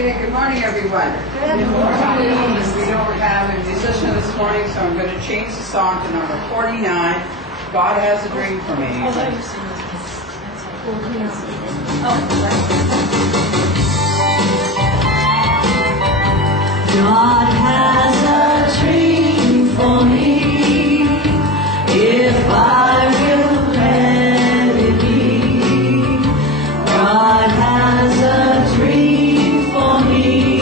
Okay, good morning, everyone. Good morning. We don't have a musician this morning, so I'm going to change the song to number 49, God Has a Dream for Me. God has a dream for me, if I will let it be. God has a dream for me,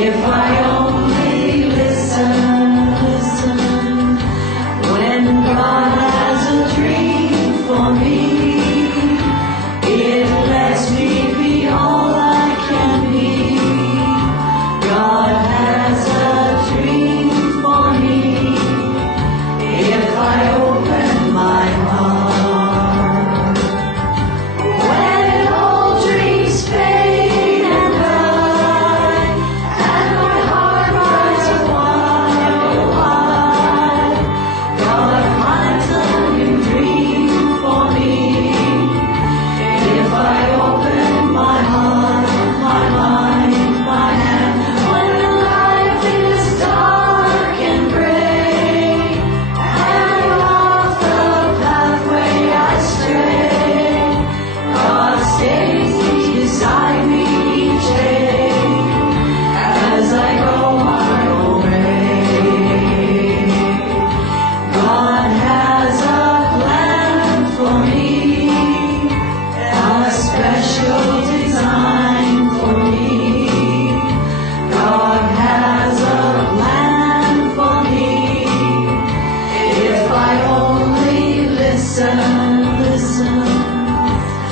if I only listen. When God has a dream for me, it lets me be all I can be. God has a dream for me, if I open my heart. When all dreams fade and die, and my heart runs wide, wide, God finds a new dream for me, if I open my heart, my mind, my hand. Listen,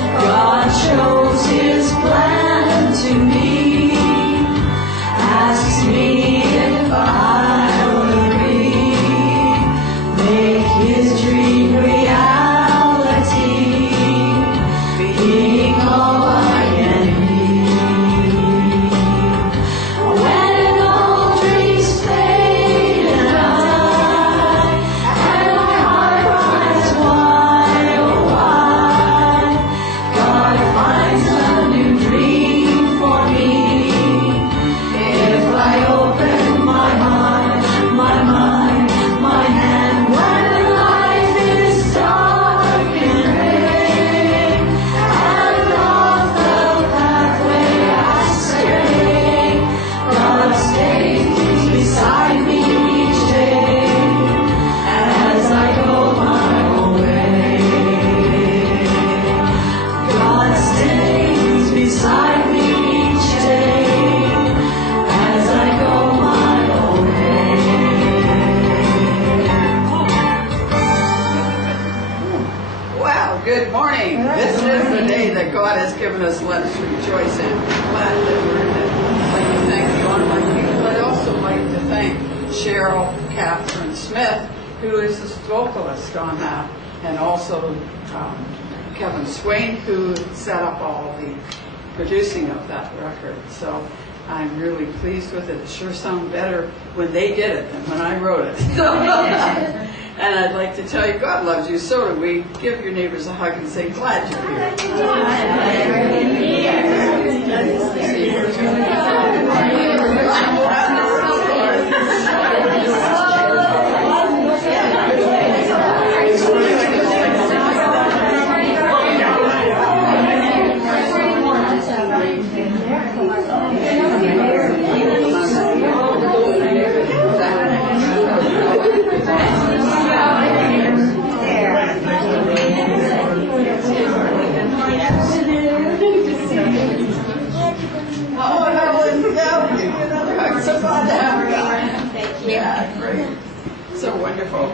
God shows His plan to me, asks me if I will agree, make His dream reality, being all I can be. When all dreams fade and die, and my heart runs wide, God finds a new dream for me, if I open my heart, my mind, my hand. When life is dark and gray, and off the pathway I stray, God stays beside me each day, as I go my own way. God stays beside me each day, as I go my own way. Well, good morning. This is the day that God has given us. Let us rejoice in. Glad that we're in it. I'd like to thank the online people. I'd also like to thank Cheryl Catherine Smith, who is the vocalist on that, and also Kevin Swain, who set up all the producing of that record. So I'm really pleased with it. It sure sounded better when they did it than when I wrote it. And I'd like to tell you, God loves you, so do we. Give your neighbors a hug and say, glad you're so wonderful.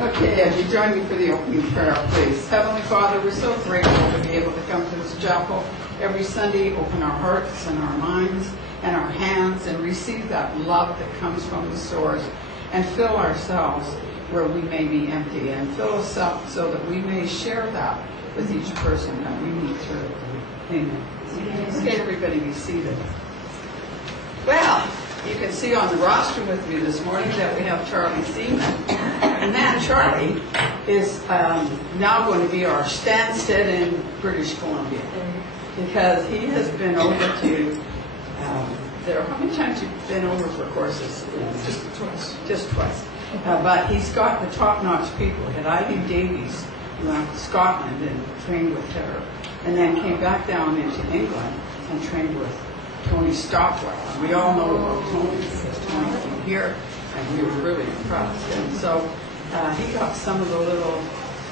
Okay, as you join me for the opening prayer, please. Heavenly Father, we're so grateful to be able to come to this chapel every Sunday, open our hearts and our minds and our hands and receive that love that comes from the source, and fill ourselves where we may be empty, and fill us up so that we may share that with each person that we meet through. Amen. Okay, everybody be seated. Well, you can see on the roster with me this morning that we have Charlie Seaman. And that Charlie is now going to be our Stansted in British Columbia. because he has been over to there. How many times you've been over for courses? Just twice. Just twice. But he's got the top-notch people. He had Ivy Davies, who went to Scotland and trained with her, and then came back down into England and trained with Tony Stockwell. And we all know about Tony because Tony came here, and we were really impressed. And so he got some of the little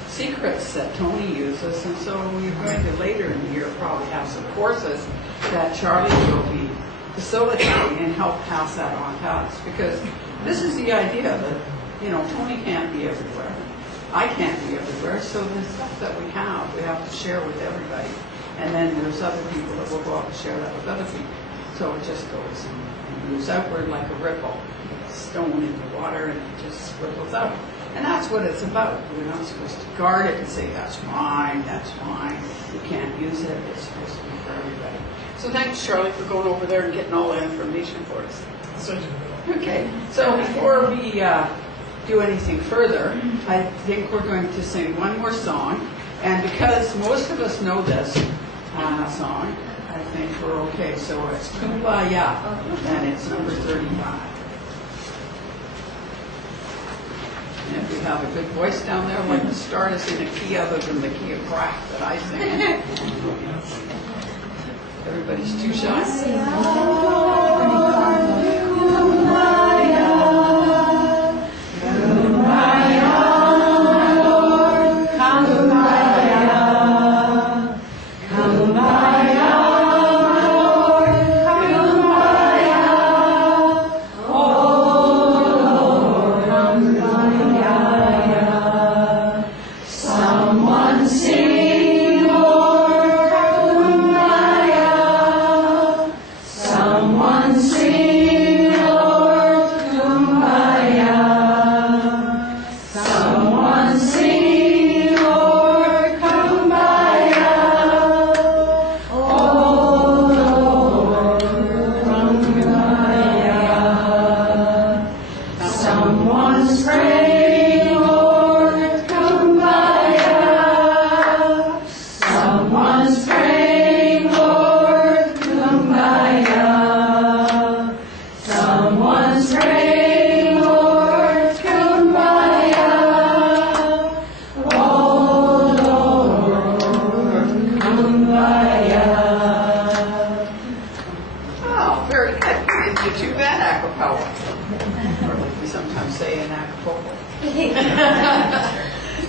secrets that Tony uses, and so we're going to later in the year probably have some courses that Charlie will be facilitating and help pass that on to us, because this is the idea that, you know, Tony can't be everywhere. I can't be everywhere, so the stuff that we have to share with everybody. And then there's other people that will go out and share that with other people. So it just goes and moves outward like a ripple, a stone in the water, and it just ripples out. And that's what it's about. We're not supposed to guard it and say, that's mine, you can't use it, it's supposed to be for everybody. So thanks, Charlie, for going over there and getting all that information for us. Okay, so before we do anything further, I think we're going to sing one more song. And because most of us know this song, I think we're okay. So it's Kumbaya, and it's number 35. And if you have a good voice down there, I'd like to start us in a key other than the key of crack that I sing. Everybody's too shy.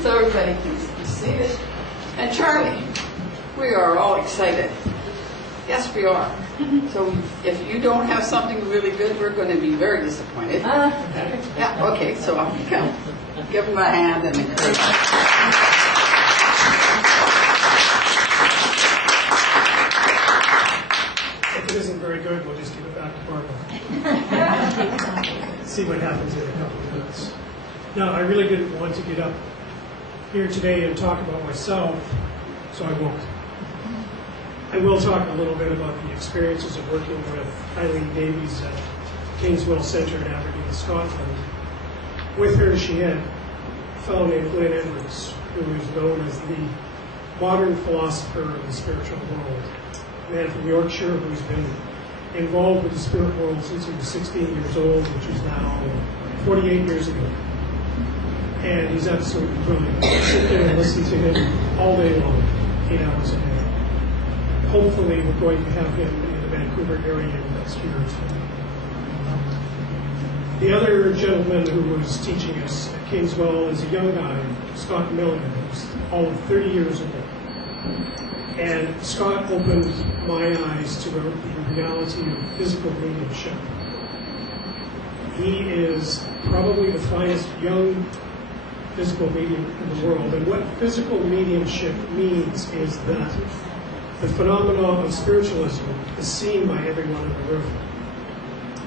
So everybody can see it. And Charlie, we are all excited. Yes, we are. So if you don't have something really good, we're going to be very disappointed. Yeah, okay, so I'll give him a hand and encourage him. If it isn't very good, we'll just give it back to Barbara. See what happens in a couple of minutes. No, I really didn't want to get up here today and talk about myself, so I won't. I will talk a little bit about the experiences of working with Eileen Davies at Kingswell Centre in Aberdeen, Scotland. With her, she had a fellow named Glenn Edwards, who is known as the modern philosopher of the spiritual world. A man from Yorkshire who's been involved with the spirit world since he was 16 years old, which is now 48 years ago. And he's absolutely brilliant. I sit there and listen to him all day long, 8 hours a day. Hopefully we're going to have him in the Vancouver area next year or two. The other gentleman who was teaching us at Kingswell is a young guy, Scott Milligan, who's all of 30 years old. And Scott opened my eyes to the reality of physical mediumship. He is probably the finest young physical medium in the world. And what physical mediumship means is that the phenomenon of spiritualism is seen by everyone in the room.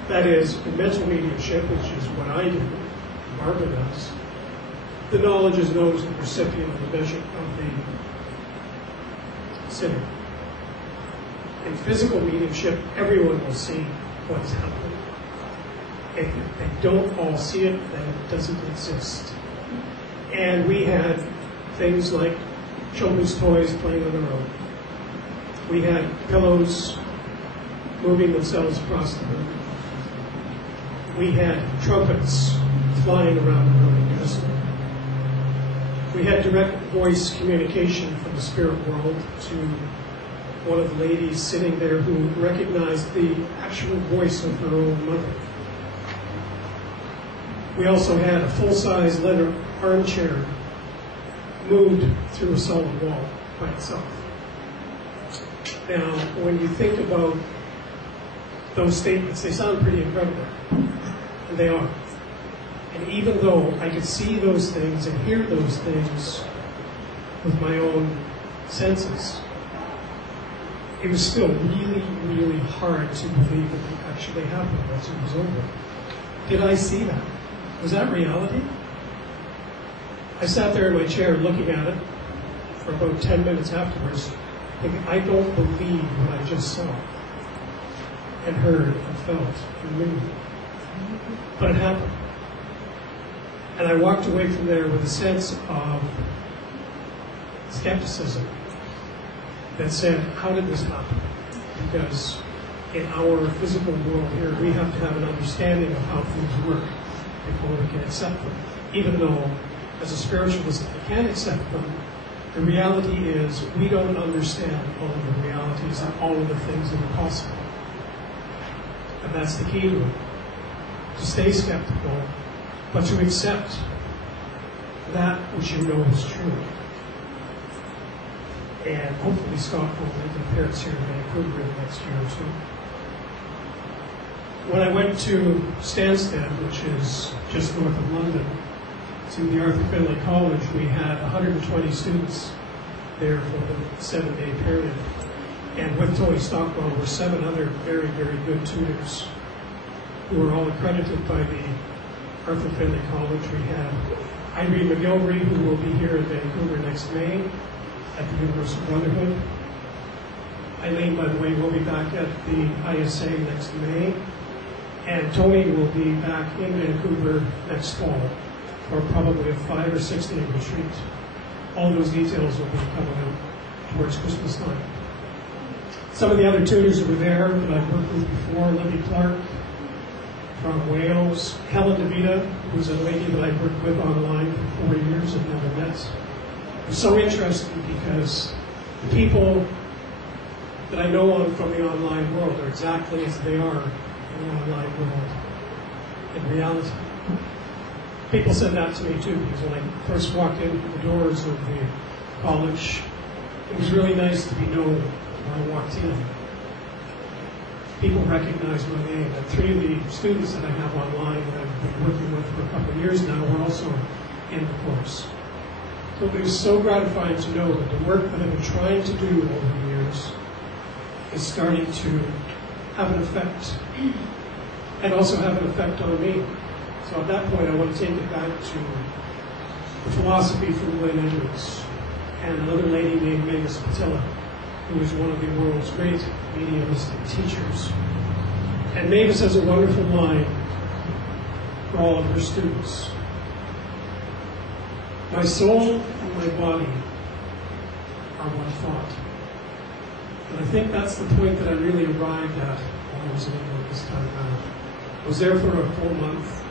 That is, in mental mediumship, which is what I do, Barbara does, the knowledge is known to the recipient of the measure of the sinner. In physical mediumship, everyone will see what's happening. If they don't all see it, then it doesn't exist. And we had things like children's toys playing on their own. We had pillows moving themselves across the room. We had trumpets flying around the room. We had direct voice communication from the spirit world to one of the ladies sitting there who recognized the actual voice of her own mother. We also had a full-size leather armchair moved through a solid wall by itself. Now, when you think about those statements, they sound pretty incredible, and they are. And even though I could see those things and hear those things with my own senses, it was still really, really hard to believe that it actually happened once it was over. Did I see that? Was that reality? I sat there in my chair looking at it for about 10 minutes afterwards, thinking, I don't believe what I just saw and heard and felt and knew. But it happened. And I walked away from there with a sense of skepticism that said, how did this happen? Because in our physical world here, we have to have an understanding of how things work before we can accept them. Even though, as a spiritualist, I can accept them, the reality is we don't understand all of the realities and all of the things that are possible. And that's the key to it. To stay skeptical, but to accept that which you know is true. And hopefully Scott will make an appearance here in Vancouver in the next year or two. When I went to Stansted, which is just north of London, to the Arthur Findlay College, we had 120 students there for the 7-day period. And with Tony Stockwell were 7 other very, very good tutors who were all accredited by the Arthur Findlay College. We had Irene McGilvery, who will be here in Vancouver next May at the Universal Brotherhood. Eileen, by the way, will be back at the ISA next May. And Tony will be back in Vancouver next fall for probably a 5 or 6 day retreat. All those details will be coming out towards Christmas time. Some of the other tutors who were there that I've worked with before, Libby Clark from Wales, Helen DeVita, who's a lady that I've worked with online for 4 years and never met. It was so interesting because the people that I know from the online world are exactly as they are in the online world in reality. People said that to me too, because when I first walked in the doors of the college, it was really nice to be known when I walked in. People recognized my name. And 3 of the students that I have online that I've been working with for a couple of years now were also in the course. So it was so gratifying to know that the work that I've been trying to do over the years is starting to have an effect, and also have an effect on me. So at that point, I want to take it back to the philosophy from Glenn Edwards and another lady named Mavis Patilla, who is one of the world's great mediumistic teachers. And Mavis has a wonderful line for all of her students. My soul and my body are one thought. And I think that's the point that I really arrived at when I was in England this time around. I was there for a full month.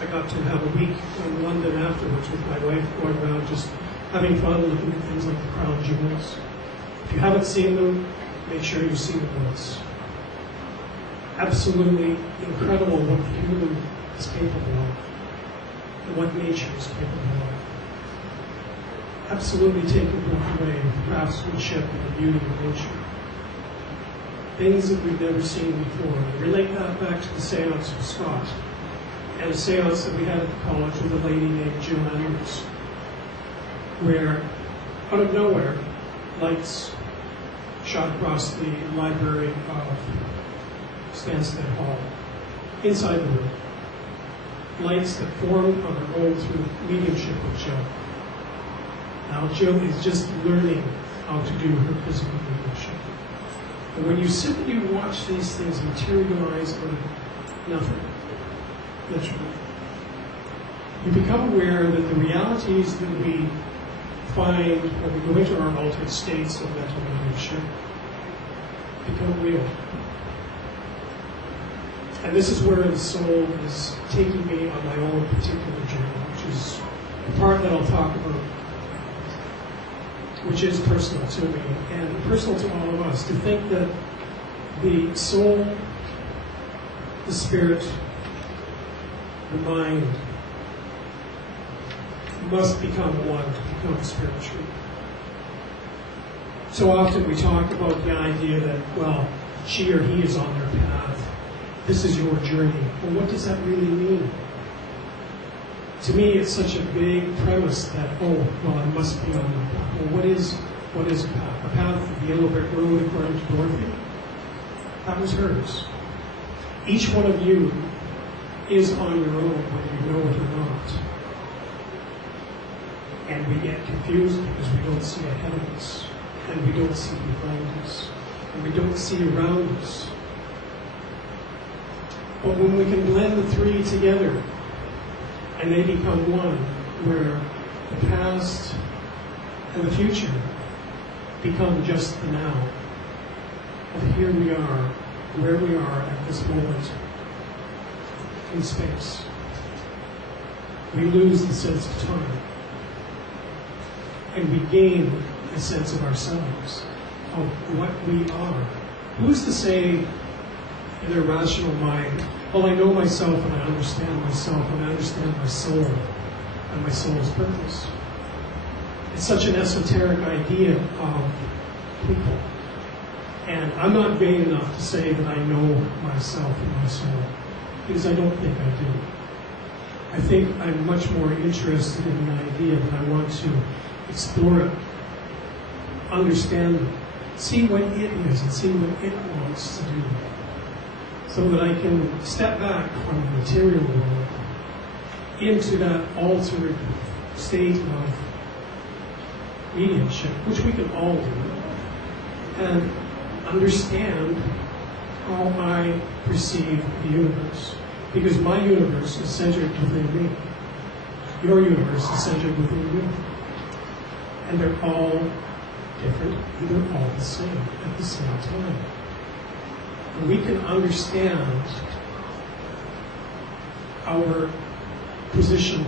I got to have a week in London afterwards with my wife, going around just having fun, looking at things like the crown jewels. If you haven't seen them, make sure you see them once. Absolutely incredible what the human is capable of, and what nature is capable of. Absolutely taken both away with the craftsmanship and the beauty of nature. Things that we've never seen before. And relate that back to the seance of Scott, and a seance that we had at the college with a lady named Jill Andrews, where, out of nowhere, lights shot across the library of Stansted Hall, inside the room. Lights that formed on their own through mediumship with Jill. Now Jill is just learning how to do her physical mediumship. And when you sit and you watch these things materialize out of nothing, literally, you become aware that the realities that we find when we go into our altered states of mental mediumship become real. And this is where the soul is taking me on my own particular journey, which is the part that I'll talk about, which is personal to me and personal to all of us. To think that the soul, the spirit, the mind must become one to become spiritual. So often we talk about the idea that, well, she or he is on their path. This is your journey. Well, what does that really mean? To me, it's such a big premise that, oh, well, I must be on the path. Well, what is a path? A path, the yellow brick road, according to Dorothy. That was hers. Each one of you is on your own, whether you know it or not. And we get confused because we don't see ahead of us, and we don't see behind us, and we don't see around us. But when we can blend the three together, and they become one, where the past and the future become just the now, of here we are, where we are at this moment in space. We lose the sense of time, and we gain a sense of ourselves, of what we are. Who's to say in their rational mind, well, I know myself and I understand myself and I understand my soul and my soul's purpose? It's such an esoteric idea of people. And I'm not vain enough to say that I know myself and my soul, because I don't think I do. I think I'm much more interested in the idea that I want to explore it, understand it, see what it is and see what it wants to do, so that I can step back from the material world into that altered state of mediumship, which we can all do, and understand how I perceive the universe. Because my universe is centered within me. Your universe is centered within you. And they're all different, and they're all the same at the same time. And we can understand our position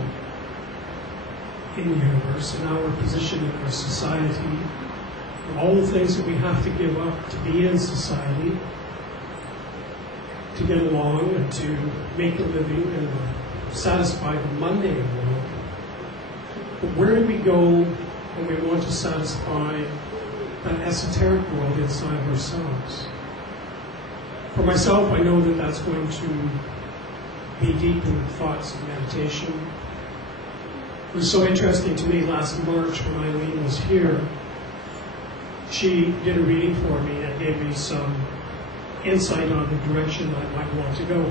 in the universe and our position in our society, and all the things that we have to give up to be in society, to get along and to make a living and satisfy the mundane world. But where do we go when we want to satisfy that esoteric world inside of ourselves? For myself, I know that that's going to be deep in the thoughts of meditation. It was so interesting to me last March when Eileen was here. She did a reading for me and gave me some insight on the direction I might want to go.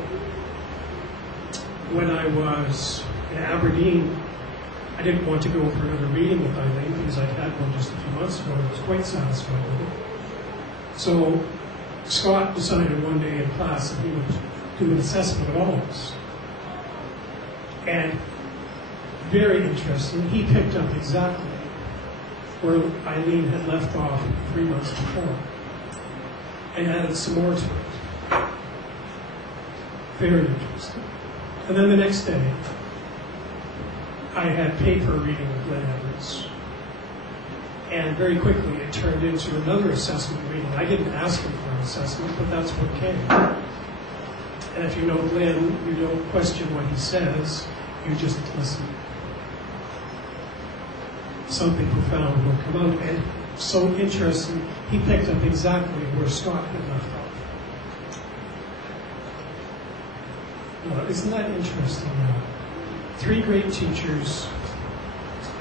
When I was in Aberdeen, I didn't want to go for another reading with Eileen because I'd had one just a few months ago and I was quite satisfied with it. So Scott decided one day in class that he would do an assessment of all of us. And very interesting, he picked up exactly where Eileen had left off 3 months before, and added some more to it. Very interesting. And then the next day, I had paper reading with Glenn Edwards. And very quickly it turned into another assessment reading. I didn't ask him for an assessment, but that's what came. And if you know Glenn, you don't question what he says, you just listen. Something profound will come out. And so interesting, he picked up exactly where Scott had left off. Well, isn't that interesting now? 3 great teachers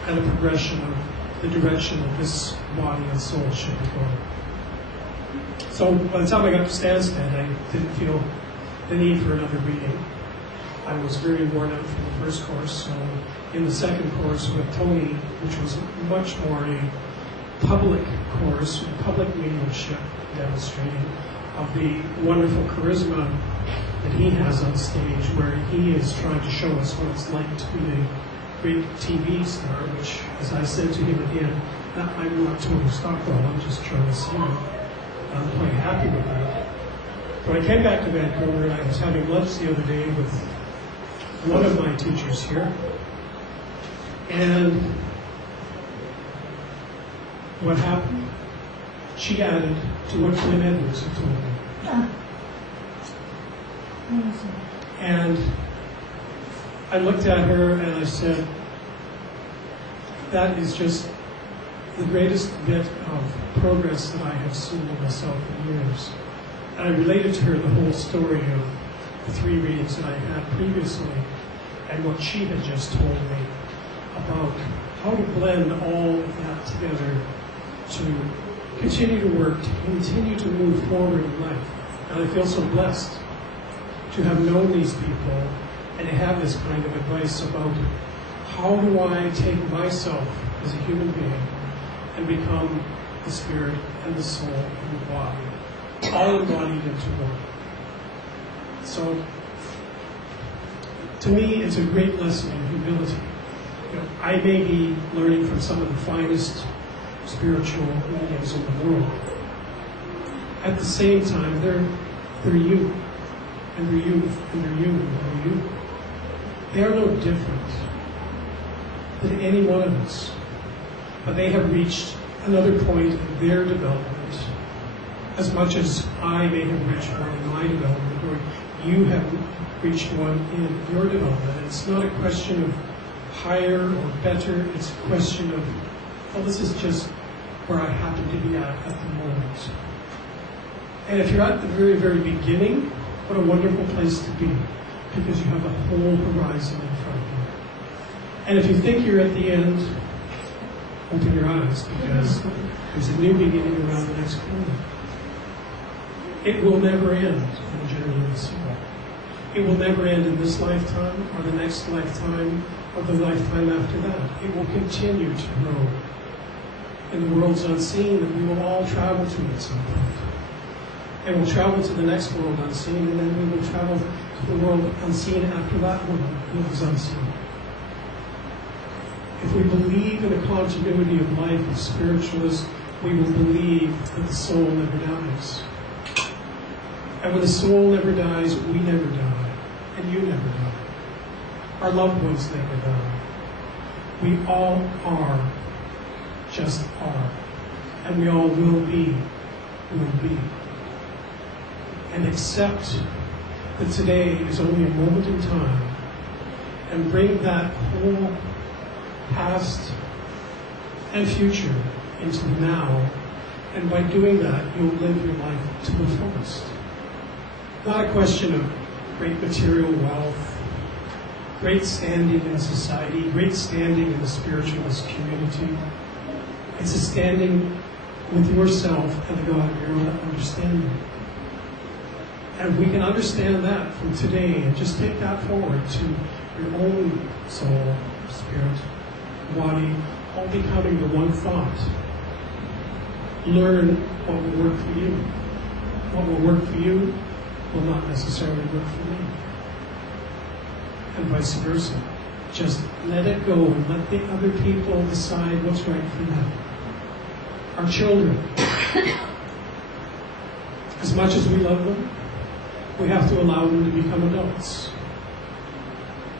and a progression of the direction that this body and soul should be going. So by the time I got to Stansted, I didn't feel the need for another reading. I was very worn out from the first course, so in the second course with Tony, which was much more a public course, public mediumship demonstrating of the wonderful charisma that he has on stage, where he is trying to show us what it's like to be a great TV star, which, as I said to him at the end, I'm not Tony Stockwell, I'm just trying to see him. I'm quite happy with that. But I came back to Vancouver, and I was having lunch the other day with one of my teachers here. And what happened? She added to what Glenn Edwards had told me. And I looked at her and I said, that is just the greatest bit of progress that I have seen in myself in years. And I related to her the whole story of the 3 readings that I had previously and what she had just told me about how to blend all of that together to continue to work, to continue to move forward in life. And I feel so blessed to have known these people and to have this kind of advice about how do I take myself as a human being and become the spirit and the soul and the body, all embodied into one. So, to me, it's a great lesson in humility. You know, I may be learning from some of the finest spiritual mediums in the world. At the same time, they're you, and they're you, and they're you, and they're you. They are no different than any one of us, but they have reached another point in their development, as much as I may have reached one in my development, or you have reached one in your development. It's not a question of higher or better, it's a question of, well, this is just where I happen to be at the moment. And if you're at the very, very beginning, what a wonderful place to be, because you have a whole horizon in front of you. And if you think you're at the end, open your eyes, because there's a new beginning around the next corner. It will never end in the journey of the soul. It will never end in this lifetime, or the next lifetime, or the lifetime after that. It will continue to grow in the worlds unseen that we will all travel to at some point. And we'll travel to the next world unseen, and then we will travel to the world unseen after that world is unseen. If we believe in a continuity of life as spiritualists, we will believe that the soul never dies. And when the soul never dies, we never die. And you never die. Our loved ones never die. We all are, just are. And we all will be. And accept that today is only a moment in time, and bring that whole past and future into the now, and by doing that, you'll live your life to the fullest. Not a question of great material wealth, great standing in society, great standing in the spiritualist community. It's a standing with yourself and the God of your own understanding. And we can understand that from today and just take that forward to your own soul, spirit, body, all becoming the one thought. Learn what will work for you. What will work for you will not necessarily work for me. And vice versa. Just let it go and let the other people decide what's right for them. Our children, as much as we love them, we have to allow them to become adults.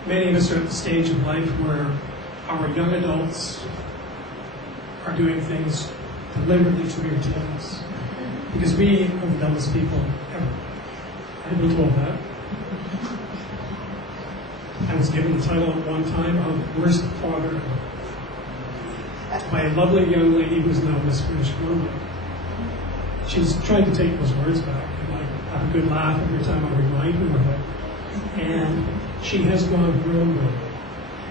Many of us are at the stage of life where our young adults are doing things deliberately to irritate us, because we are the dumbest people ever. I've been told that. I was given the title at one time of worst father ever by a lovely young lady who is now Miss British Columbia. She's trying to take those words back, and I have a good laugh every time I remind her of it. And she has gone her own way.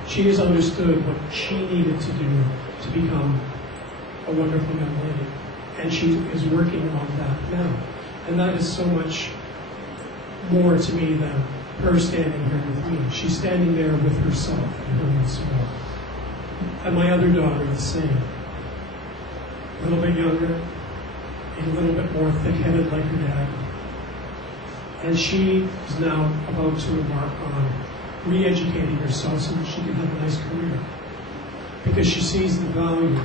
She has understood what she needed to do to become a wonderful young lady. And she is working on that now. And that is so much more to me than her standing here with me. She's standing there with herself and her own soul. And my other daughter the same. A little bit younger, a little bit more thick-headed like her dad. And she is now about to embark on re-educating herself so that she can have a nice career. Because she sees the value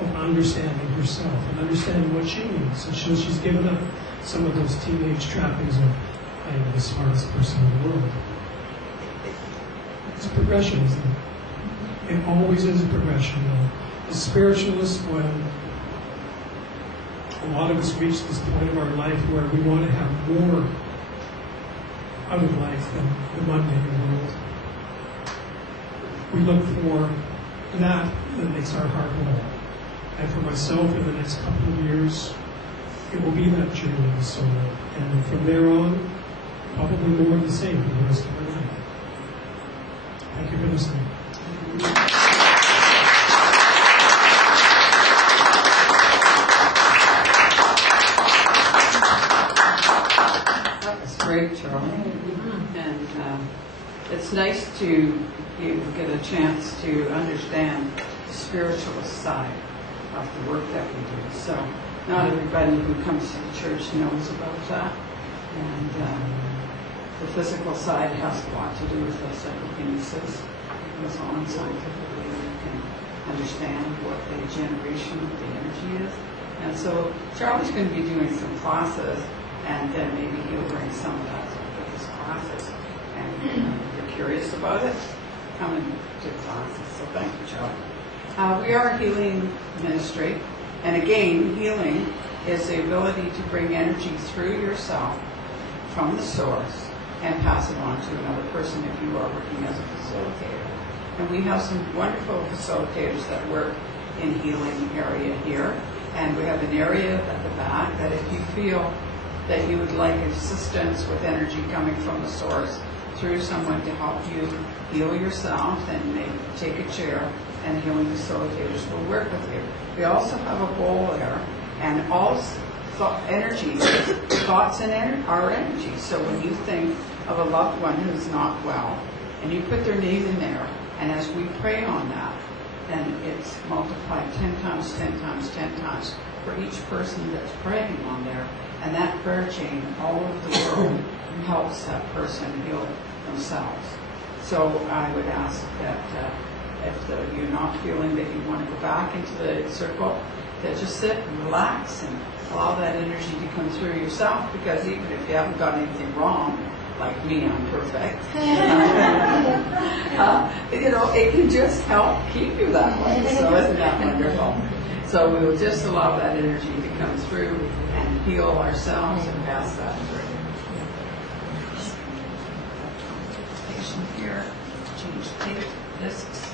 of understanding herself and understanding what she needs. And she's given up some of those teenage trappings of, I am the smartest person in the world. It's a progression, isn't it? It always is a progression. The spiritualists, when a lot of us reach this point of our life where we want to have more out of life than the mundane world, we look for that makes our heart whole. And for myself, in the next couple of years, it will be that journey of the soul. And from there on, probably more of the same for the rest of my life. Thank you for listening. That was great, Charlie. And it's nice to be able to get a chance to understand the spiritual side of the work that we do. So not everybody who comes to the church knows about that. And the physical side has a lot to do with the psychokinesis. It goes on scientifically. You can understand what the generation of the energy is. And so Charlie's going to be doing some classes, and then maybe he'll bring some of that to his classes. And if you're curious about it, come and do classes. So thank you, Charlie. We are a healing ministry, and again, healing is the ability to bring energy through yourself from the source and pass it on to another person if you are working as a facilitator. And we have some wonderful facilitators that work in healing area here. And we have an area at the back that if you feel that you would like assistance with energy coming from the source through someone to help you heal yourself, then maybe take a chair and healing facilitators will work with you. We also have a bowl there, and all energies, thoughts and are energies. So when you think of a loved one who's not well, and you put their name in there, and as we pray on that, then it's multiplied 10 times, 10 times, 10 times for each person that's praying on there. And that prayer chain all over the world helps that person heal themselves. So I would ask that if you're not feeling that you want to go back into the circle, that just sit and relax and allow that energy to come through yourself, because even if you haven't got anything wrong, like me, I'm perfect. It can just help keep you that way. So isn't that wonderful? So we will just allow that energy to come through and heal ourselves and pass that through. Patient here, change tape discs.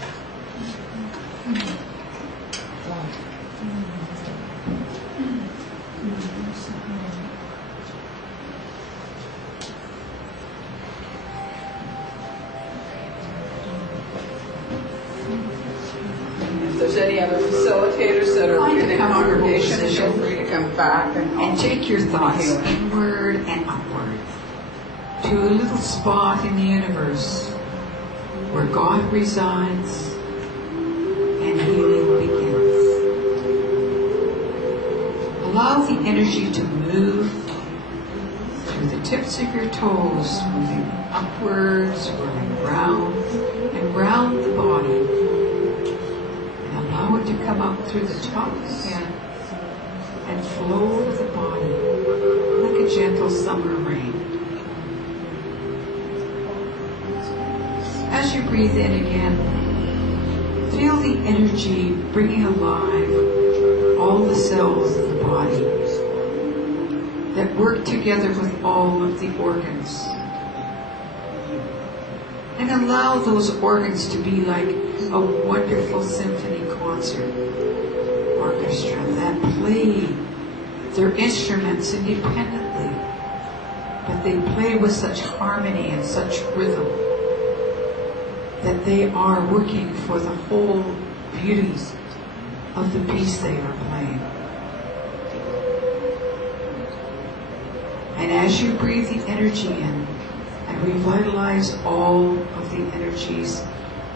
If there's any other facilitators that are in the congregation, feel free to come back and take your thoughts inward and upward to a little spot in the universe where God resides and healing begins. Allow the energy to move through the tips of your toes, moving upwards, whirling round and round the body. Allow it to come up through the top of the head and flow over the body like a gentle summer rain. As you breathe in again, feel the energy bringing alive all the cells of the body that work together with all of the organs. And allow those organs to be like a wonderful symphony concert orchestra that play their instruments independently, but they play with such harmony and such rhythm that they are working for the whole beauties of the piece they are playing. And as you breathe the energy in and revitalize all of the energies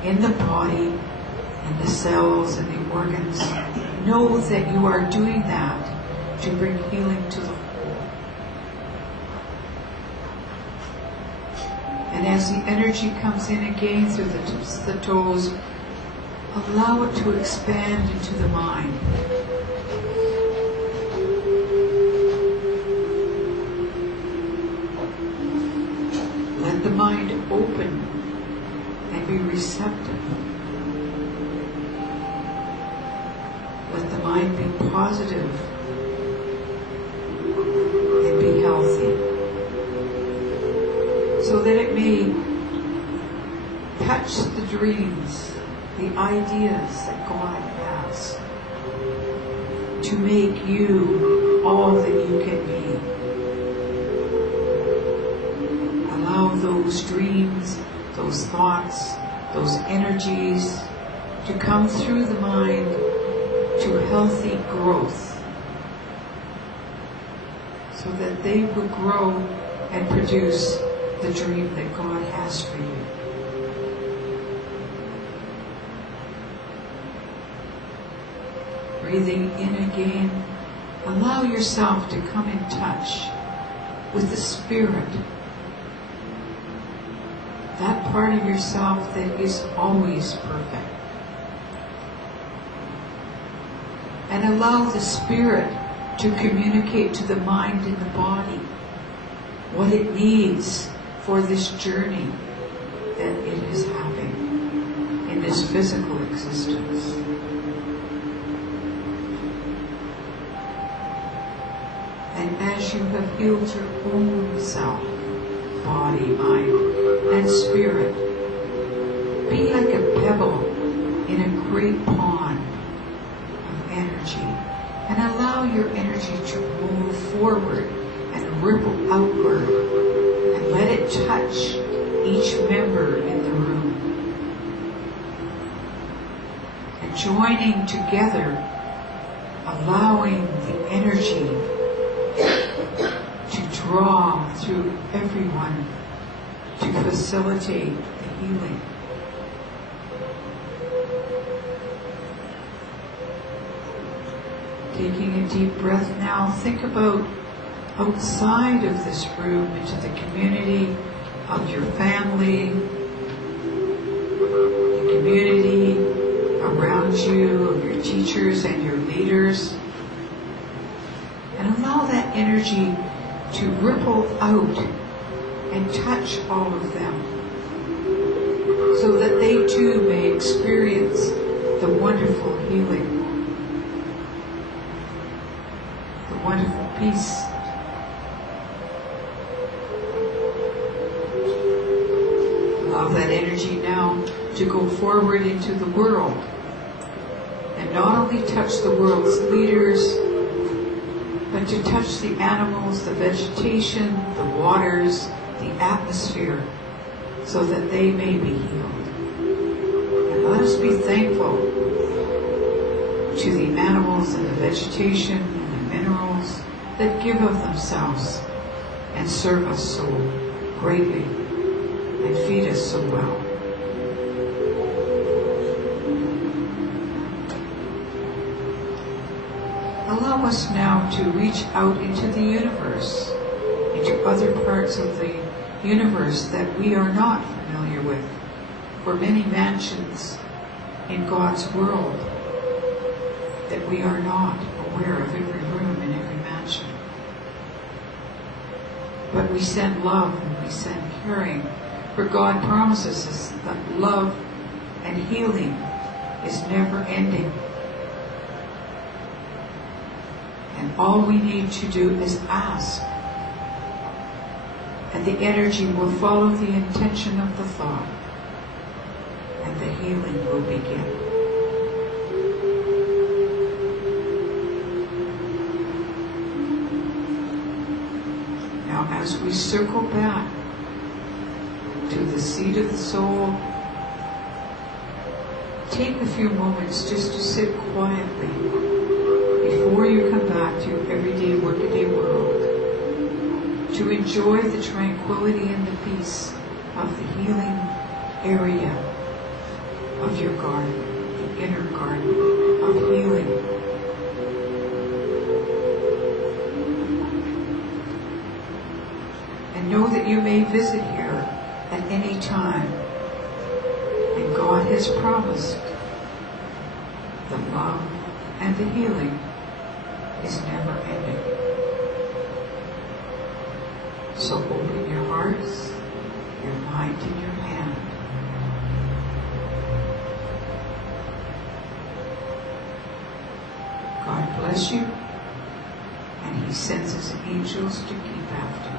in the body, and the cells and the organs, know that you are doing that to bring healing to the whole. And as the energy comes in again through the tips of the toes, allow it to expand into the mind. Let the mind open and be receptive. Let the mind be positive and be healthy, so that it may touch the dreams, the ideas that God has to make you all that you can be. Allow those dreams, those thoughts, those energies to come through the mind to healthy growth, so that they will grow and produce the dream that God has for you. Breathing in again, allow yourself to come in touch with the Spirit, that part of yourself that is always perfect. And allow the Spirit to communicate to the mind and the body what it needs for this journey that it is having in this physical existence. And as you have healed your own self, body, mind, and spirit, be like a pebble in a great pond of energy, and allow your energy to move forward and ripple outward, and let it touch each member in the room. And joining together, allowing the energy to draw through everyone to facilitate the healing. Taking a deep breath now, think about outside of this room, into the community of your family, the community around you, of your teachers and your leaders. And allow that energy to ripple out and touch all of them, so that they too may experience the wonderful healing, the wonderful peace. Allow that energy now to go forward into the world, and not only touch the world's leaders, but to touch the animals, the vegetation, the waters, the atmosphere, so that they may be healed. And let us be thankful to the animals and the vegetation and the minerals that give of themselves and serve us so greatly and feed us so well. Allow us now to reach out into the universe, into other parts of the universe that we are not familiar with, for many mansions in God's world that we are not aware of, every room in every mansion. But we send love and we send caring, for God promises us that love and healing is never ending. And all we need to do is ask, and the energy will follow the intention of the thought, and the healing will begin. Now, as we circle back to the seat of the soul, take a few moments just to sit quietly before you come back to your everyday, workaday world, to enjoy the tranquility and the peace of the healing area of your garden, the inner garden of healing. And know that you may visit here at any time, and God has promised the love, and the healing is never ending. So open your hearts, your mind, and your hand. God bless you, and He sends His angels to keep after you.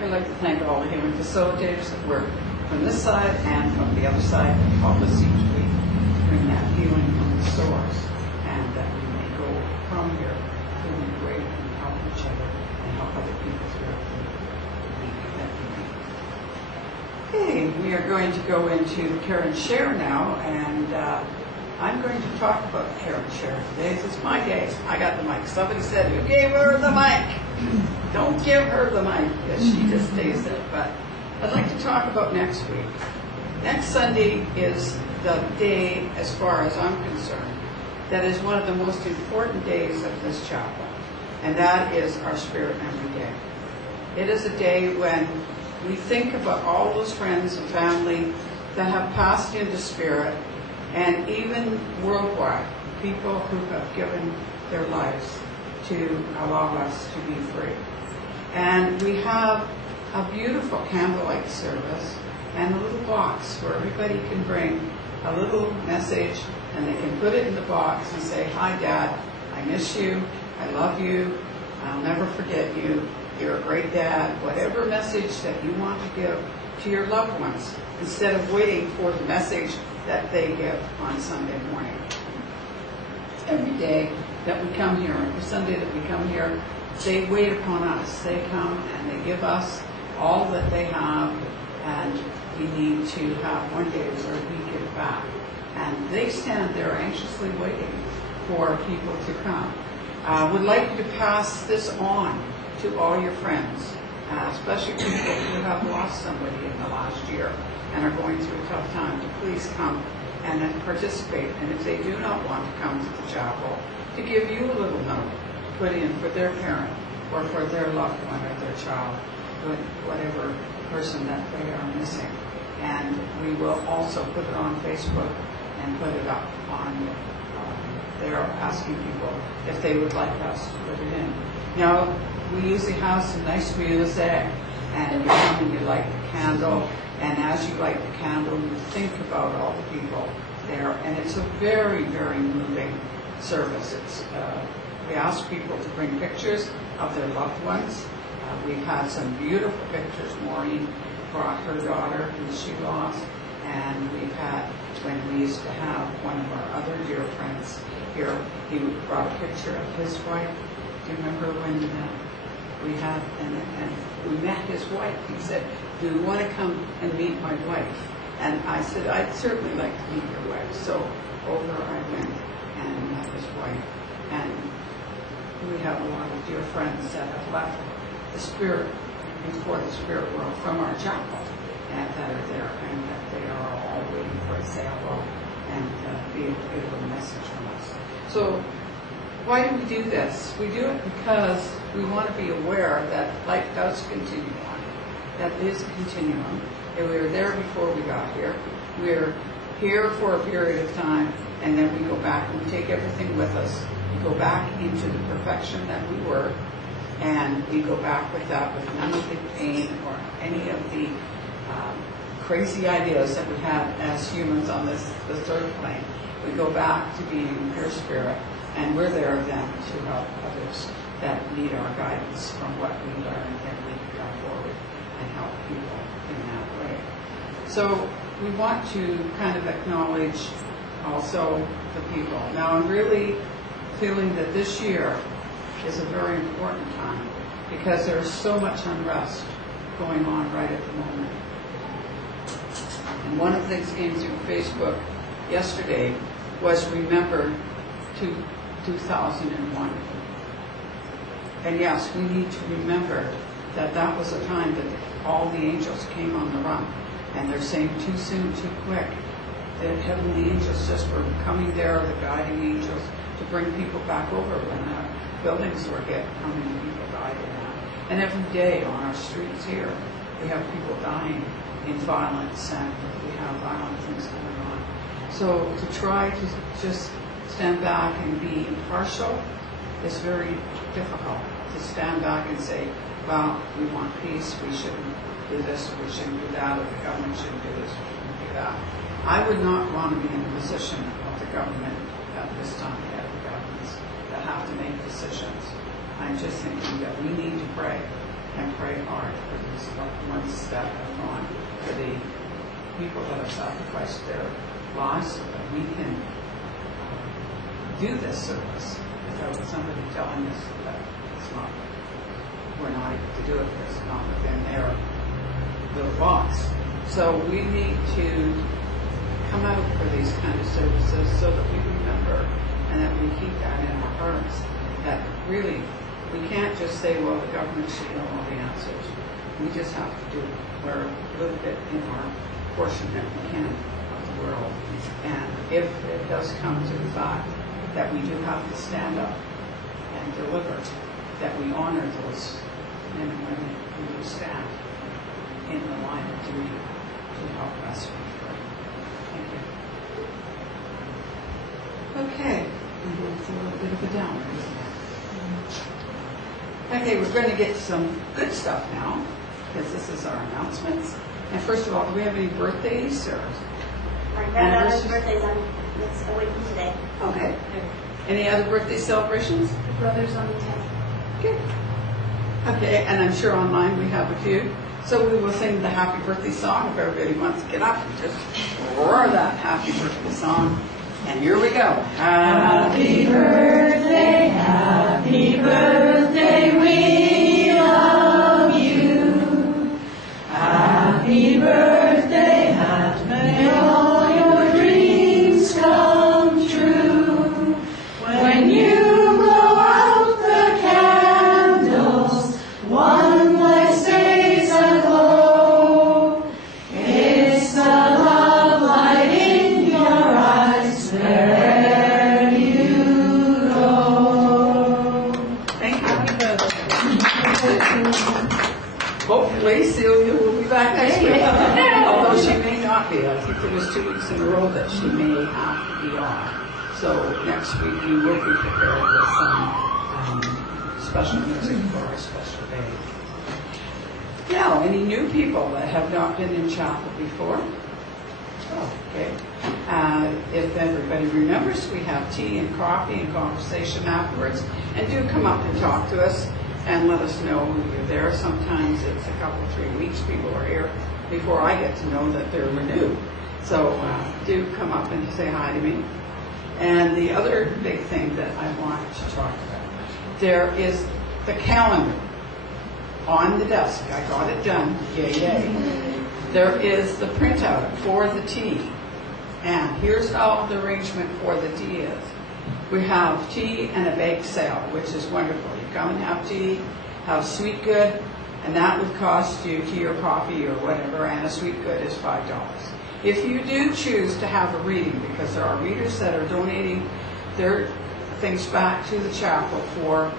I'd like to thank all the healing facilitators that work from this side and from the other side that help us each week bring that healing from the source, and that we may go from here feeling great and help each other and help other people throughout the week that we meet. Okay, we are going to go into Karen Share now, and I'm going to talk about Karen Share today. This is my day. I got the mic. Somebody said, "You gave her the mic." Don't give her the mic, because she just stays there. But I'd like to talk about next week. Next Sunday is the day, as far as I'm concerned, that is one of the most important days of this chapel, and that is our Spirit Memory Day. It is a day when we think about all those friends and family that have passed into spirit, and even worldwide, people who have given their lives to allow us to be free. And we have a beautiful candlelight service and a little box where everybody can bring a little message, and they can put it in the box and say, "Hi, Dad, I miss you, I love you, I'll never forget you, you're a great dad," whatever message that you want to give to your loved ones, instead of waiting for the message that they give on Sunday morning. Every day that we come here, every Sunday that we come here, they wait upon us. They come and they give us all that they have, and we need to have one day where we give back. And they stand there anxiously waiting for people to come. Would like you to pass this on to all your friends, especially people who have lost somebody in the last year and are going through a tough time, to please come and then participate. And if they do not want to come to the chapel, to give you a little note to put in for their parent or for their loved one or their child, whatever person that they are missing. And we will also put it on Facebook and put it up on they're asking people if they would like us to put it in. Now, we usually have some nice music, and you come and you light the candle, and as you light the candle, you think about all the people there, and it's a very, very moving service. We ask people to bring pictures of their loved ones. We've had some beautiful pictures. Maureen brought her daughter, who she lost, and we've had, when we used to have one of our other dear friends here, he brought a picture of his wife. Do you remember when we had, and we met his wife? He said, "Do you want to come and meet my wife?" And I said, "I'd certainly like to meet your wife." So over I went and met his wife. And we have a lot of dear friends that have left the spirit, before the spirit world, from our chapel, and that are there, and that they are all waiting for us to say hello and be able to get a little message from us. So why do we do this? We do it because we want to be aware that life does continue on. That is a continuum. And we were there before we got here. We're here for a period of time, and then we go back and we take everything with us. We go back into the perfection that we were, And we go back with that with none of the pain or any of the crazy ideas that we have as humans on this earth plane. We go back to being in pure spirit, and we're there then to help others that need our guidance from what we learn, and we can come forward and help people in that way. So we want to kind of acknowledge also the people. Now I'm really feeling that this year is a very important time because there's so much unrest going on right at the moment. And one of the things that came through Facebook yesterday was remember 2001. And yes, we need to remember that that was a time that all the angels came on the run. And they're saying too soon, too quick. The heavenly angels just were coming there, the guiding angels, to bring people back over when the buildings were hit. How many people died in that? And every day on our streets here, we have people dying in violence, and we have violent things going on. So to try to just stand back and be impartial is very difficult. To stand back and say, well, we want peace, we shouldn't do this, we shouldn't do that, or the government shouldn't do this, we shouldn't do that. I would not want to be in the position of the government at this time, the head of the governments that have to make decisions. I'm just thinking that we need to pray and pray hard for these loved ones that have gone, for the people that have sacrificed their lives so that we can do this service without somebody telling us that it's not, we're not able to do it, it's not within their little box. So we need to come out for these kind of services so that we remember and that we keep that in our hearts, that really we can't just say, well, the government should know all the answers. We just have to do a little bit in our portion that we can of the world. And if it does come to the fact that we do have to stand up and deliver, that we honor those men and women who do stand in the line of duty to help us through. Thank you. Okay, it's a little bit of a downer, isn't it? Okay, we're going to get to some good stuff now, because this is our announcements. And first of all, do we have any birthdays or My granddaughter's birthday's on a week from today. Okay. Any other birthday celebrations? My brother's on the 10th. Good. Okay, and I'm sure online we have a few. So we will sing the happy birthday song if everybody wants to get up and just roar that happy birthday song. And here we go. Happy birthday, we love you. Happy birthday, may all your dreams come true. When you blow out the candles, one light stays aglow. It's the love light in your eyes wherever you go. Thank you. Hopefully Celia will be back next week. Although she may not be. I think it was 2 weeks in a row that she may have to be off. So next week we will be prepared with some special music for our special day. Now, any new people that have not been in chapel before? Okay. If everybody remembers, we have tea and coffee and conversation afterwards. And do come up and talk to us and let us know when you're there. Sometimes it's a couple, 3 weeks people are here before I get to know that they're renewed. So do come up and say hi to me. And the other big thing that I want to talk about, there is the calendar on the desk. I got it done. Yay, yay. There is the printout for the tea. And here's how the arrangement for the tea is. We have tea and a bake sale, which is wonderful. You come and have tea, have sweet good, and that would cost you tea or coffee or whatever, and a sweet good is $5. If you do choose to have a reading, because there are readers that are donating their things back to the chapel for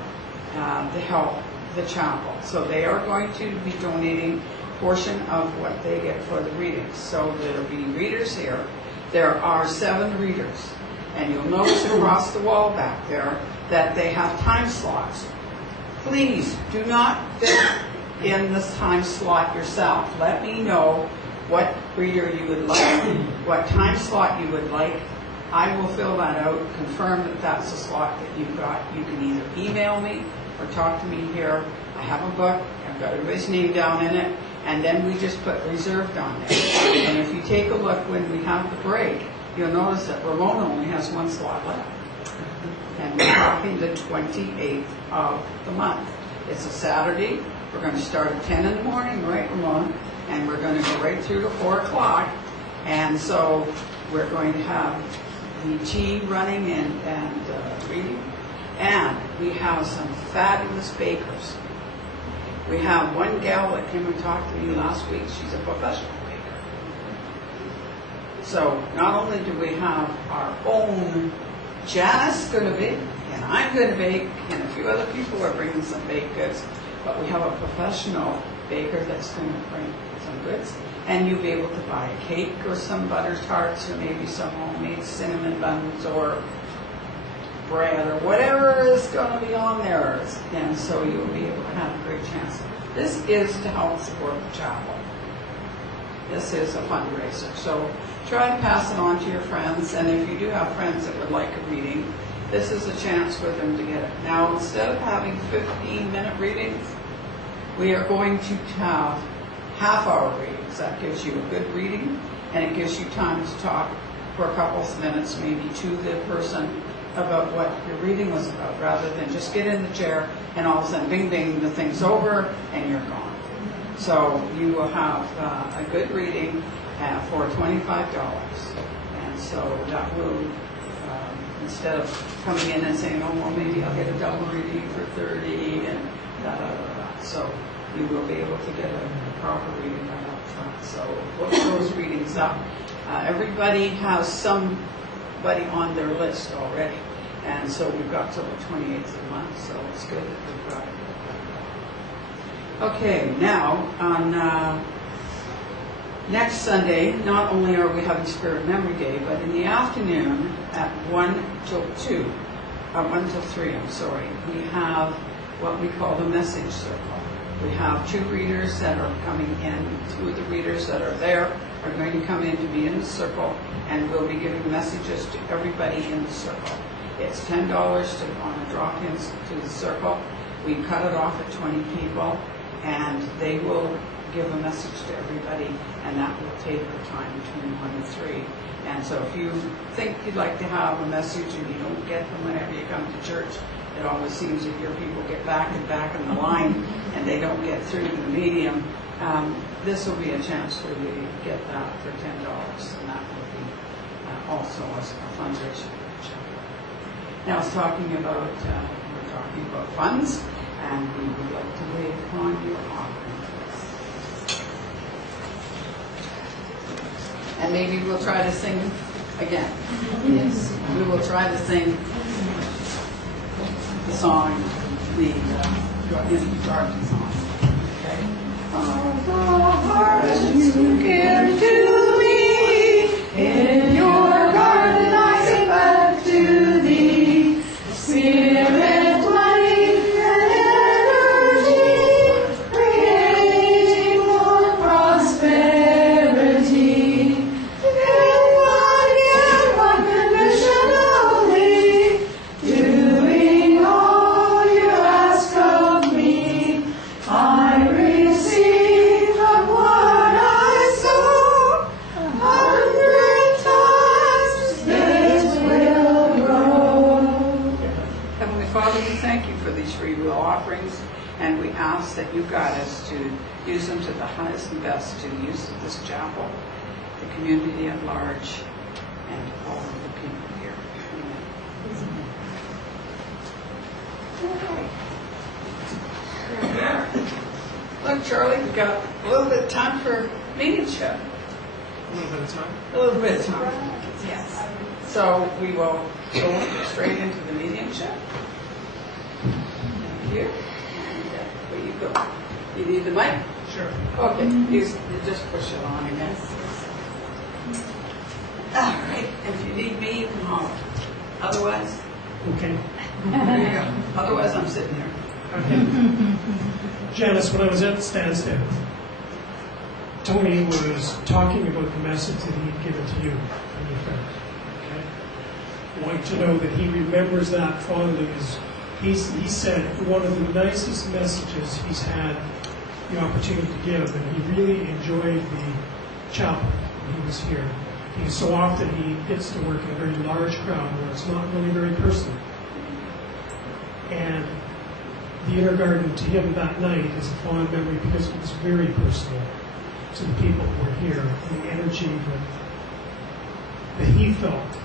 to help the chapel. So they are going to be donating a portion of what they get for the readings. So there will be readers here. There are 7 readers. And you'll notice across the wall back there that they have time slots. Please do not fit in this time slot yourself. Let me know what reader you would like, what time slot you would like. I will fill that out, confirm that that's the slot that you've got. You can either email me or talk to me here. I have a book, I've got everybody's name down in it, and then we just put reserved on there. And if you take a look when we have the break, you'll notice that Ramona only has one slot left. And we're talking the 28th of the month. It's a Saturday. We're going to start at 10 in the morning, right, Ramona? And we're going to go right through to 4 o'clock. And so we're going to have the tea running and reading. And we have some fabulous bakers. We have one gal that came and talked to me last week. She's a professional baker. So not only do we have our own Janice going to bake, and I'm going to bake, and a few other people are bringing some baked goods, but we have a professional baker that's going to bring some goods. And you'll be able to buy a cake or some butter tarts or maybe some homemade cinnamon buns or bread or whatever is going to be on there. And so you'll be able to have a great chance. This is to help support the chapel. This is a fundraiser. So try to pass it on to your friends. And if you do have friends that would like a reading, this is a chance for them to get it. Now, instead of having 15-minute readings, we are going to have half-hour readings. That gives you a good reading, and it gives you time to talk for a couple of minutes, maybe to the person, about what your reading was about, rather than just get in the chair and all of a sudden, bing, bing, the thing's over, and you're gone. So you will have a good reading for $25. And so that will, instead of coming in and saying, oh, well, maybe I'll get a double reading for 30 and da-da-da-da. So you will be able to get a proper reading right up front. So look those readings up. Everybody has somebody on their list already. And so we've got till the 28th of the month, so it's good that we've got it. Okay, now on next Sunday, not only are we having Spirit Memory Day, but in the afternoon at 1 till 3, we have what we call the message circle. We have 2 readers that are coming in. 2 of the readers that are there are going to come in to be in the circle, and we'll be giving messages to everybody in the circle. It's $10 on the drop-ins to the circle. We cut it off at 20 people, and they will give a message to everybody, and that will take the time between 1 and 3. And so if you think you'd like to have a message and you don't get them whenever you come to church, it always seems that your people get back and back in the line and they don't get through to the medium. This will be a chance for you to get that for $10, and that will be also a fundraiser for the chapel. Now, we're talking about funds, and we would like to lay upon your offering. And maybe we'll try to sing again. Yes, we will try to sing the song, the garden song. Okay. Of the hearts you give to me, in your garden I give back to thee. Spirit, life, and energy, creating more prosperity. In one condition only, doing all you ask of me. I receive of what I sow, 100 times this will grow. Heavenly Father, we thank you for these free will offerings, and we ask that you guide us to use them to the highest and best to the use of this chapel, the community at large, and all of the people here. Amen. Look, Charlie, we've got a little bit of time for mediumship. A little bit of time. A little bit of time. Yes. So we will go straight into the mediumship. Thank you. And where you go? You need the mic? Sure. Okay. You just push it on again. All right. If you need me, you can holler. Otherwise, Okay. there you go. Otherwise, I'm sitting here. Janice, when I was at Stansted, Tony was talking about the message that he'd given to you and your friend. Okay? I want you to know that he remembers that fondly. He said one of the nicest messages he's had the opportunity to give, and he really enjoyed the chapel when he was here. So often he gets to work in a very large crowd where it's not really very personal. And the inner garden to him that night is a fond memory because it was very personal to the people who were here, and the energy that he felt.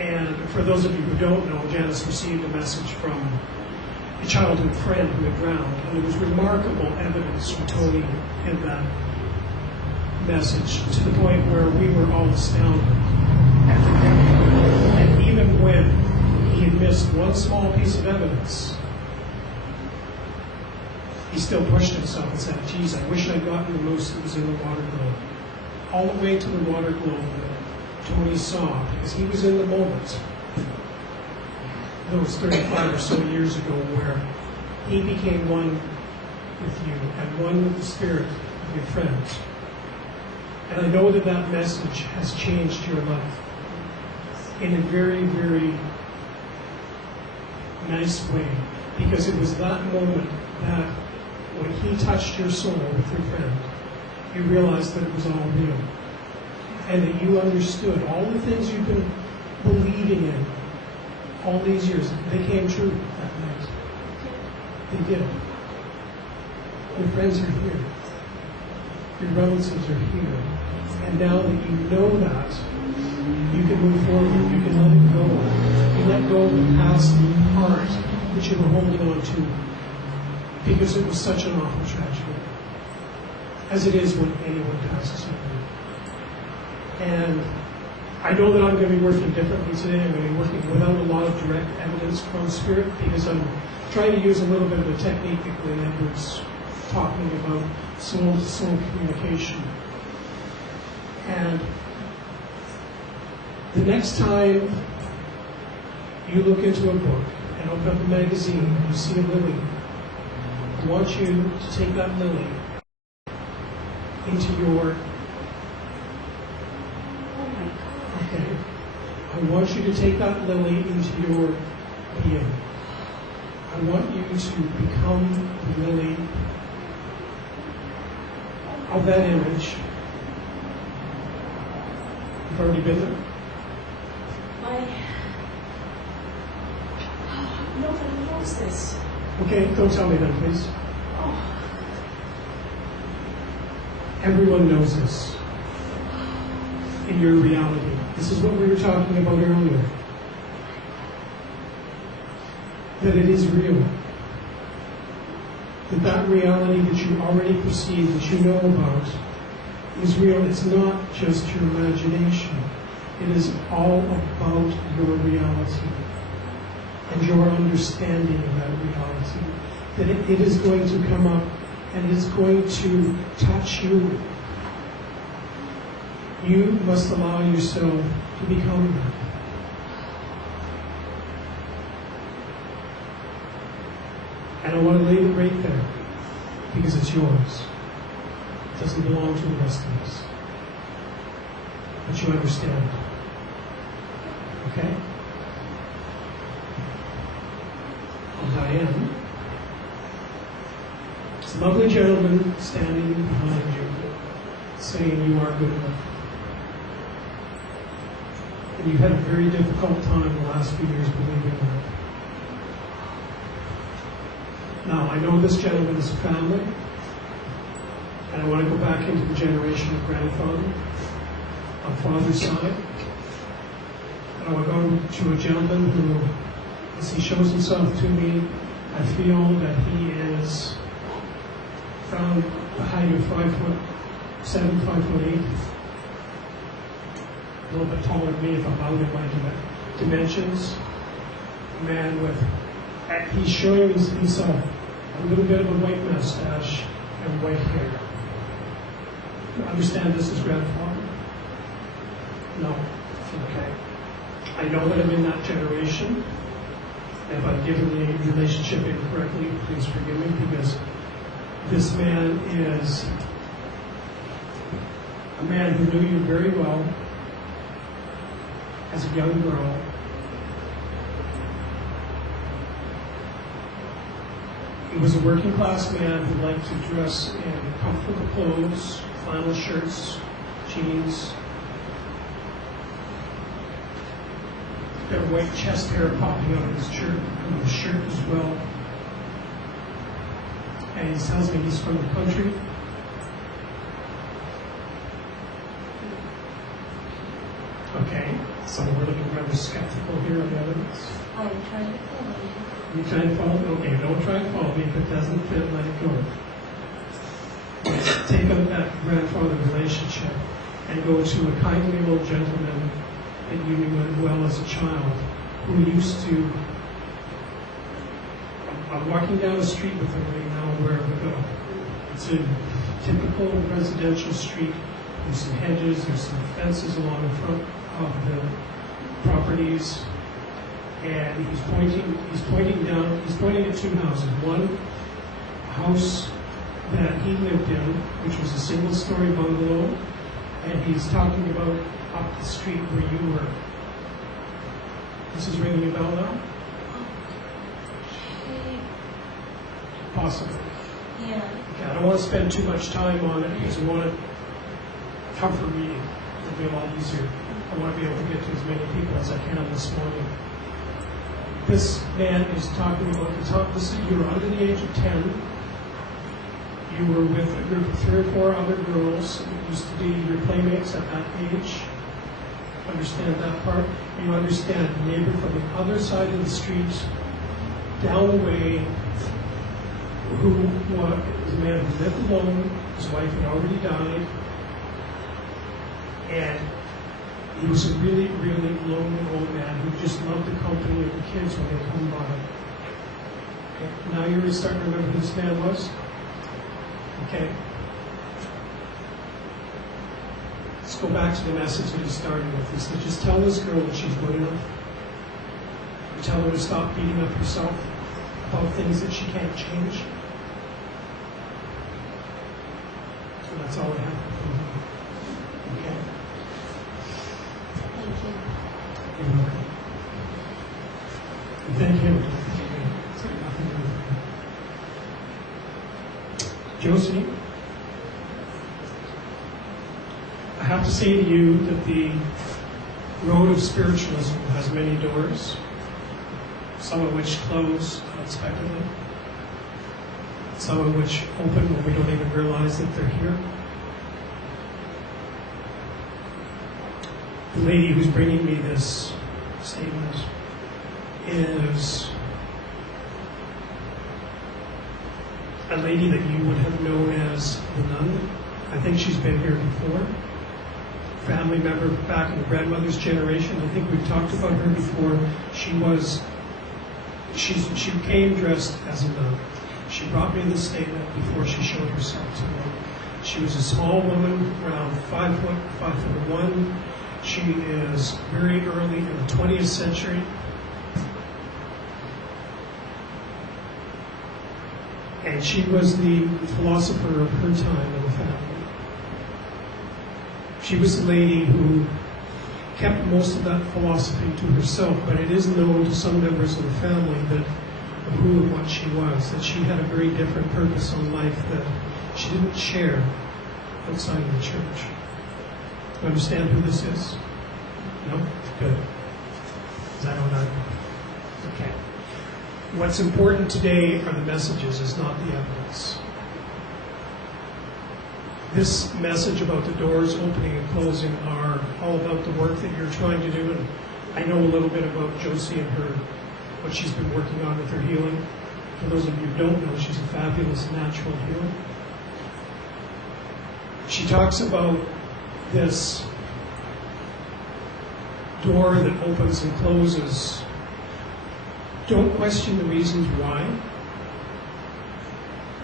And for those of you who don't know, Janice received a message from a childhood friend who had drowned, and there was remarkable evidence from Tony in that message to the point where we were all astounded. And even when he had missed one small piece of evidence, he still pushed himself and said, geez, I wish I'd gotten the most that was in the water globe. All the way to the water globe that Tony saw, because he was in the moment, those 35 or so years ago, where he became one with you and one with the spirit of your friends. And I know that that message has changed your life in a very, very nice way, because it was that moment that when he touched your soul with your friend, you realized that it was all real, and that you understood all the things you've been believing in all these years. They came true that night. They did. Your friends are here. Your relatives are here. And now that you know that, you can move forward. You can let it go. You let go of the past heart that you were holding on to, because it was such an awful tragedy, as it is when anyone passes away. And I know that I'm going to be working differently today. I'm going to be working without a lot of direct evidence from Spirit, because I'm trying to use a little bit of a technique that Glenn Edwards taught me about soul-to-soul communication. And the next time you look into a book and open up a magazine and you see a lily, I want you to take that lily into your... Okay. I want you to take that lily into your being. I want you to become the lily of that image. You've already been there? Nobody knows this. Okay, don't tell me then, please. Everyone knows this in your reality. This is what we were talking about earlier. That it is real. That reality that you already perceive, that you know about, is real. It's not just your imagination. It is all about your reality and your understanding of that reality. That it is going to come up and it's going to touch you. You must allow yourself to become that. And I want to leave it right there, because it's yours. It doesn't belong to the rest of us. But you understand. Okay? And Diane, this lovely gentleman standing behind you, saying you are good enough. And you've had a very difficult time the last few years believing that. Now, I know this gentleman is a family, and I want to go back into the generation of grandfather, on father's side. And I want to go to a gentleman who, as he shows himself to me, I feel that he is found the height of 5'7", 5'8". A little bit taller than me if I'm out in my dimensions. A man with, he's showing himself a little bit of a white mustache and white hair. You understand this is grandfather? No. Okay. I know that I'm in that generation. If I've given the relationship incorrectly, please forgive me, because this man is a man who knew you very well as a young girl. He was a working class man who liked to dress in comfortable clothes, flannel shirts, jeans. Got a white chest hair popping out of his shirt as well. And he tells me he's from the country. Okay, so we're looking rather skeptical here on the evidence. I'm trying to follow you. You try and follow me? Okay, don't try and follow me. If it doesn't fit, let it go. Let's take out that grandfather relationship and go to a kindly old gentleman that you knew well as a child, who used to... I'm walking down the street with him right now, wherever we go. It's a typical residential street. There's some hedges, there's some fences along the front of the properties. And he's pointing at two houses. One house that he lived in, which was a single-story bungalow, and he's talking about up the street where you were. This is ringing a bell now? Possibly. Yeah. Okay, I don't want to spend too much time on it because we want it comfort reading. It'll be a lot easier. I want to be able to get to as many people as I can this morning. This man is talking about the top. You were under the age of 10. You were with a group of 3 or 4 other girls that used to be your playmates at that age. Understand that part? You understand the neighbor from the other side of the street, down the way, who was a man who lived alone. His wife had already died. And he was a really, really lonely old man who just loved the company of the kids when they come by. Okay. Now you're starting to remember who this man was? Okay. Let's go back to the message that he started with. He said, just tell this girl that she's good enough. And tell her to stop beating up herself about things that she can't change. So that's all I have. Okay. Thank you. You're welcome. And thank him. Josie, I have to say to you that the road of spiritualism has many doors, some of which close unexpectedly, some of which open when we don't even realize that they're here. The lady who's bringing me this statement is a lady that you would have known as the nun. I think she's been here before. Family member back in grandmother's generation. I think we've talked about her before. She came dressed as a nun. She brought me this statement before she showed herself to me. She was a small woman, around 5'1". She is very early in the 20th century. And she was the philosopher of her time in the family. She was the lady who kept most of that philosophy to herself, but it is known to some members of the family that of who and what she was, that she had a very different purpose in life that she didn't share outside of the church. You understand who this is? No? Good. Is that all right? Okay. What's important today are the messages, is not the evidence. This message about the doors opening and closing are all about the work that you're trying to do, and I know a little bit about Josie and what she's been working on with her healing. For those of you who don't know, she's a fabulous natural healer. She talks about this door that opens and closes. Don't question the reasons why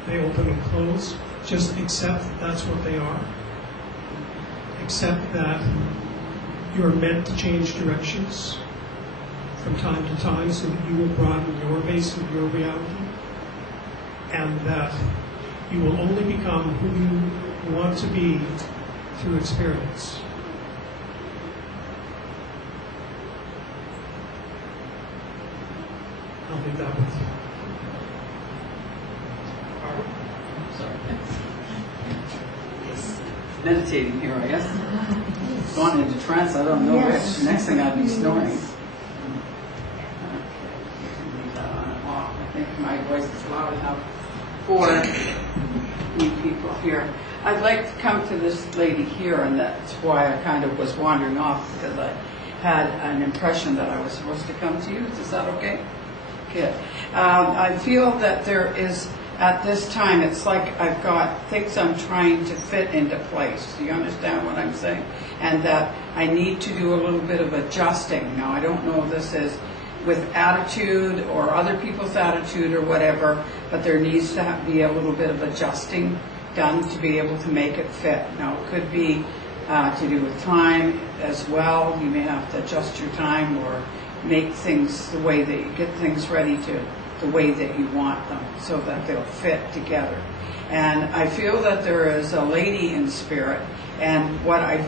they open and close. Just accept that that's what they are. Accept that you're meant to change directions. from time to time so that you will broaden your base of your reality, and that you will only become who you want to be through experience. I'll leave that with you. Meditating here, I guess. Gone into trance, I don't know which. Next thing I'd be snoring. Okay, leave that on and off. I think my voice is loud enough for you people here. I'd like to come to this lady here, and that's why I kind of was wandering off, because I had an impression that I was supposed to come to you. Is that okay? Good. I feel that there is, at this time, it's like I've got things I'm trying to fit into place. Do you understand what I'm saying? And that I need to do a little bit of adjusting. Now, I don't know if this is with attitude or other people's attitude or whatever, but there needs to be a little bit of adjusting done to be able to make it fit. Now, it could be to do with time as well. You may have to adjust your time or make things the way that you get things ready to the way that you want them so that they'll fit together. And I feel that there is a lady in spirit, and what I